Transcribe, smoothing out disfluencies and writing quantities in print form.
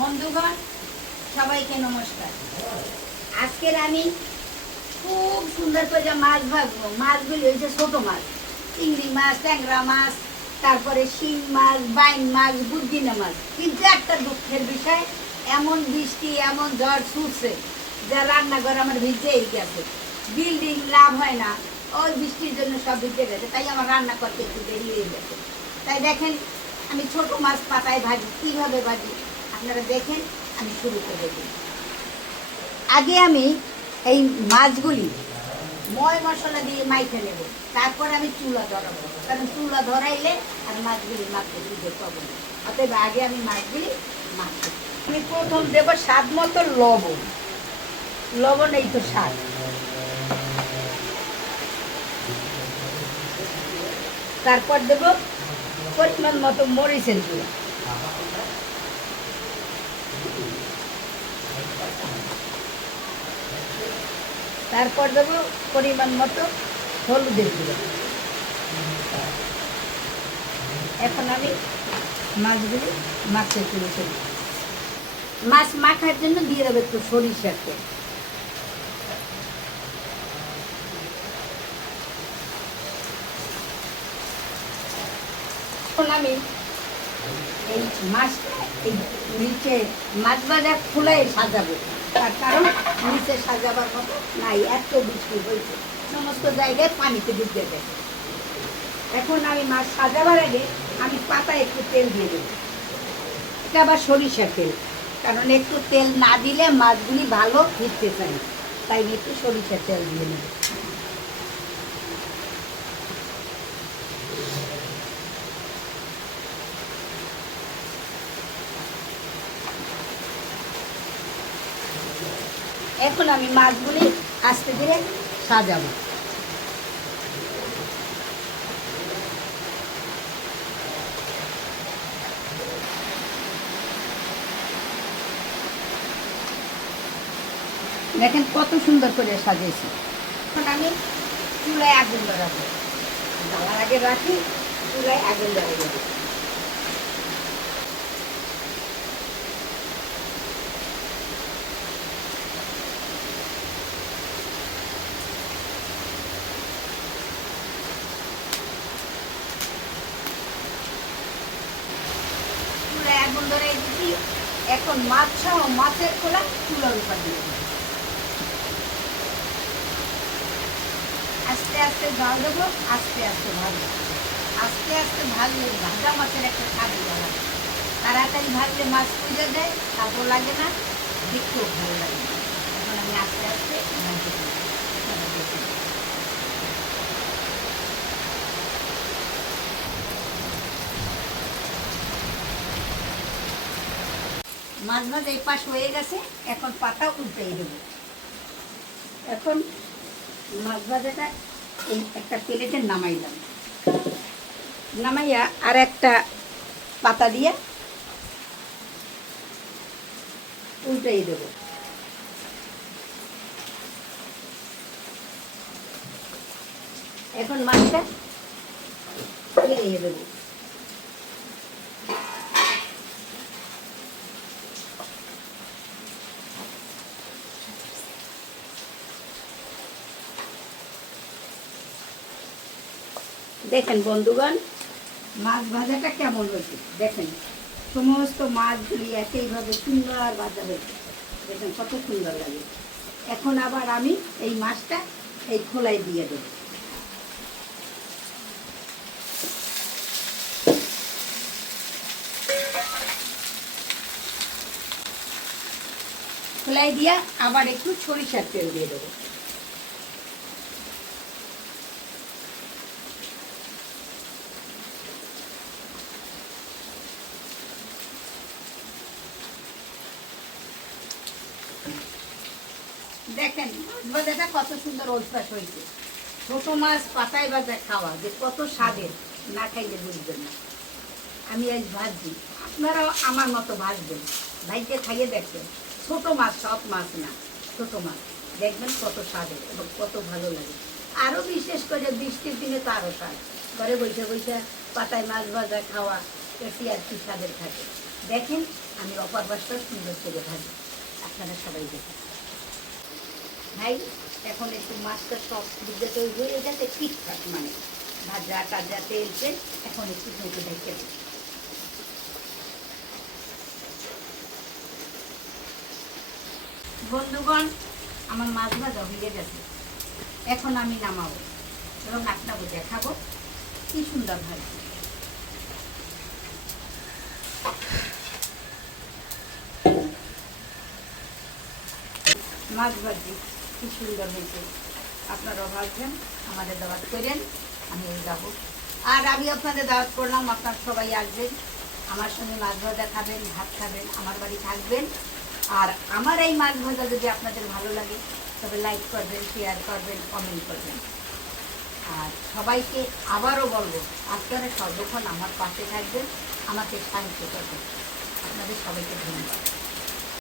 বন্ধুগণ সবাইকে নমস্কার। আজকের আমি খুব সুন্দর করে মাছ ভাজবো। মাছগুলি হয়েছে ছোট মাছ, চিংড়ি মাছ, ট্যাংরা মাছ, তারপরে শিং মাছ, বাইন মাছ, বুদ্ধিনা মাছ। কিন্তু একটা দুঃখের বিষয়, এমন বৃষ্টি এমন ঝড় ছুটছে যা রান্নাঘর আমার ভিজেই গেছে। বিল্ডিং লাভ হয় না, ওই বৃষ্টির জন্য সব ভিজে গেছে, তাই আমার রান্না করতে একটু দেরি হয়ে গেছে। তাই দেখেন আমি ছোট মাছ পাতায় ভাজি, কীভাবে ভাজি আপনারা দেখেন। আমি শুরু করে দিই। আগে আমি এই মাছগুলি ময় মশলা দিয়ে মাইখে নেব, তারপর আমি চুলা ধরাবো, কারণ চুলা ধরাইলে আর মাছগুলি মাখতে দিতে পাবো না। অতএব আগে আমি মাছগুলি মাখবো। আমি প্রথম দেব স্বাদ মতো লবণ। লবণ এই তো স্বাদ। তারপর দেব পরিমাণ মতো মরিচের গুঁড়ো, তারপর দেবো পরিমাণ মতো হলুদের গুঁড়ো। এখন আমি মাছগুলি মাখতে শুরু করি। মাছ মাখার জন্য দিয়ে দেবো একটু সরিষার তেল। এখন আমি এই মাছটা এই নিচে মাছ ভাজা খুলে সাজাবো, তার কারণ নিচে সাজাবার মতো নাই, এত বৃষ্টি হয়েছে, সমস্ত জায়গায় পানিতে ডুবে গেছে। এখন আমি মাছ সাজাবার আগে আমি পাতায় একটু তেল দিয়ে দেবো। এটা আবার সরিষার তেল, কারণ একটু তেল না দিলে মাছগুলি ভালো ভিজতে চায় না, তাই একটু সরিষার তেল দিয়ে নেব। এখন আমি মাছগুলি আস্তে ধীরে সাজাবো। দেখেন কত সুন্দর করে সাজিয়েছি। এখন আমি চুলায় আগুন ধরাবো, জ্বালার আগে রাখি, চুলায় আগুন ধরে দেবো। আগুন ধরে দিচ্ছি। এখন মাছ সহ মাছের খোলা চুলার উপর দিয়ে দেবো। আস্তে আস্তে জাল দেবো, আস্তে আস্তে ভাজবো। আস্তে আস্তে ভাজলে ভাজা মাছের একটা স্বাদ ভালো। তাড়াতাড়ি ভাজলে মাছ পুজো দেয়, স্বাদও লাগে না, দেখতেও ভালো লাগে। এখন আমি আস্তে আস্তে ভাজতে দেবো। মাছ ভাজা এই পাশ হয়ে গেছে, এখন পাতা উল্টেই দেবো। এখন মাছ ভাজাটা এই একটা প্লেটে নামাইলাম, নামাইয়া আর একটা পাতা দিয়ে উল্টেই দেবো। এখন মাছটা ফিরিয়ে দেবো। দেখেন বন্ধুগণ মাছ ভাজাটা কেমন হয়েছে, দেখেন সমস্ত মাছগুলি একইভাবে সুন্দর ভাজা হয়েছে, দেখেন কত সুন্দর লাগে। এখন আবার আমি এই মাছটা এই খোলায় দিয়ে দেব। খোলায় দিয়া আবার একটু সরিষার তেল দিয়ে দেবো। দেখেন মাছ ভাজাটা কত সুন্দর ওলপাস হয়েছে। ছোট মাছ পাতায় ভাজা খাওয়া যে কত স্বাদের, না খাইলে বুঝবেন না। আমি আজ ভাজছি, আপনারাও আমার মতো ভাজবেন, ভাইকে খাইয়ে দেখবেন। ছোট মাছ, সব মাছ না, ছোট মাছ, দেখবেন কত স্বাদের এবং কত ভালো লাগে। আরও বিশেষ করে বৃষ্টির দিনে তো আরও স্বাদ। ঘরে বসে বসে পাতায় মাছ ভাজা খাওয়া এটি আর কি স্বাদের থাকে। দেখেন আমি অপর বাসটা সুন্দর করে ভাজি, আপনারা সবাই দেখেন। ভাই এখন একটু মাছটা সব দিকে তৈরি হয়ে গেছে ঠিকঠাক, মানে ভাজা টাজা তেল তেল, এখন একটু ঢেকে ঢেকে দিই। বন্ধুগণ, আমার মাছ ভাজা হয়ে গেছে, এখন আমি নামাবো এবং আপনাকে দেখাবো কি সুন্দর ভাজি। মাছ ভাজি কি সুন্দর হয়েছে, আপনারাও ভাবছেন, আমাদের দাওয়াত করেন, আমি যাবো। আর আমি আপনাদের দাওয়াত করলাম, আপনার সবাই আসবেন, আমার সঙ্গে মাছ ভাজা খাবেন, ভাত খাবেন, আমার বাড়ি থাকবেন। আর আমার এই মাছ ভাজা যদি আপনাদের ভালো লাগে তবে লাইক করবেন, শেয়ার করবেন, কমেন্ট করবেন। আর সবাইকে আবারও বলবো, আপনারা সর্বক্ষণ আমার পাশে থাকবেন, আমাকে সাহায্য করবেন। আপনাদের সবাইকে ধন্যবাদ।